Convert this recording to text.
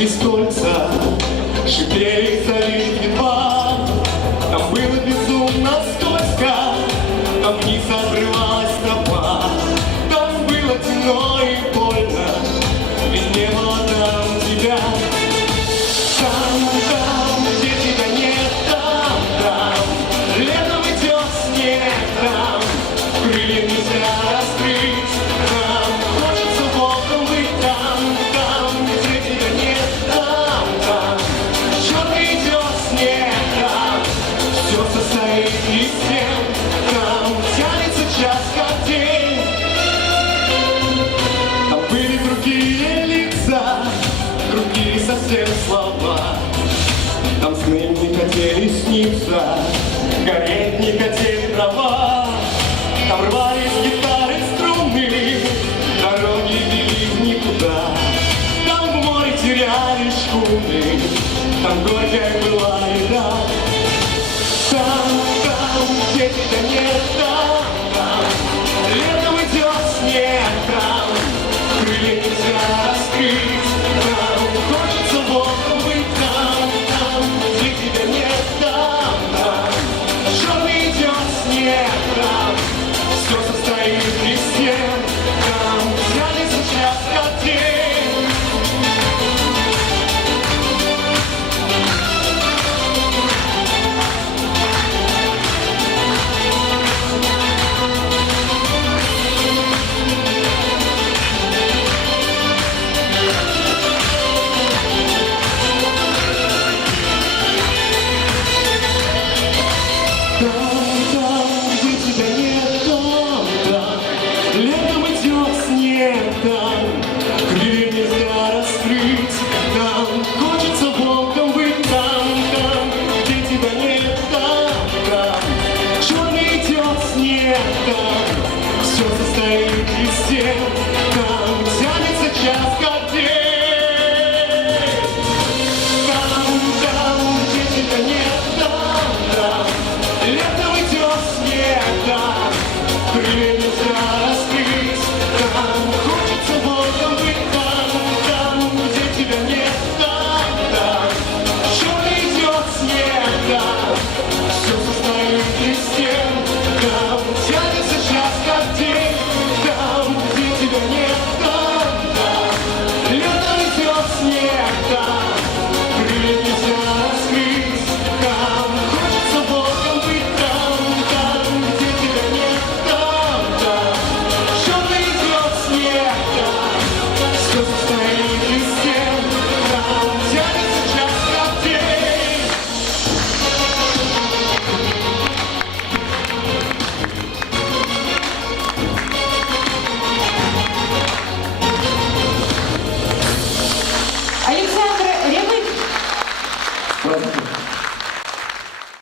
Через кольца шипели залит едва. Там было безумно скользко, там вниз обрывалась тропа. Там было темно и больно, ведь не было там тебя. Там, где тебя нет, там летом идет снег, там крылья нельзя раскрыть, там хочется волком быть, там, где тебя нет, там черный идет снег, там все состоит из стен, там тянется час как день. Там были другие лица, другие совсем слова. Там сны не хотели сниться, гореть не хотели дрова. Там рвались гитары, струны, дороги вели в никуда. Там в море теряли шхуны, там горькая была еда. Там, где тебя нет, там летом идет снег, там крылья нельзя раскрыть, там хочется волком быть, там, где тебя нет, там черный идет снег, там все состоит из стен, там тянется час как день. Там, где тебя нет, там летом идет снег, там крылья нельзя раскрыть, там хочется волком быть, там, где тебя нет, там черный идет снег, там все состоит из стен.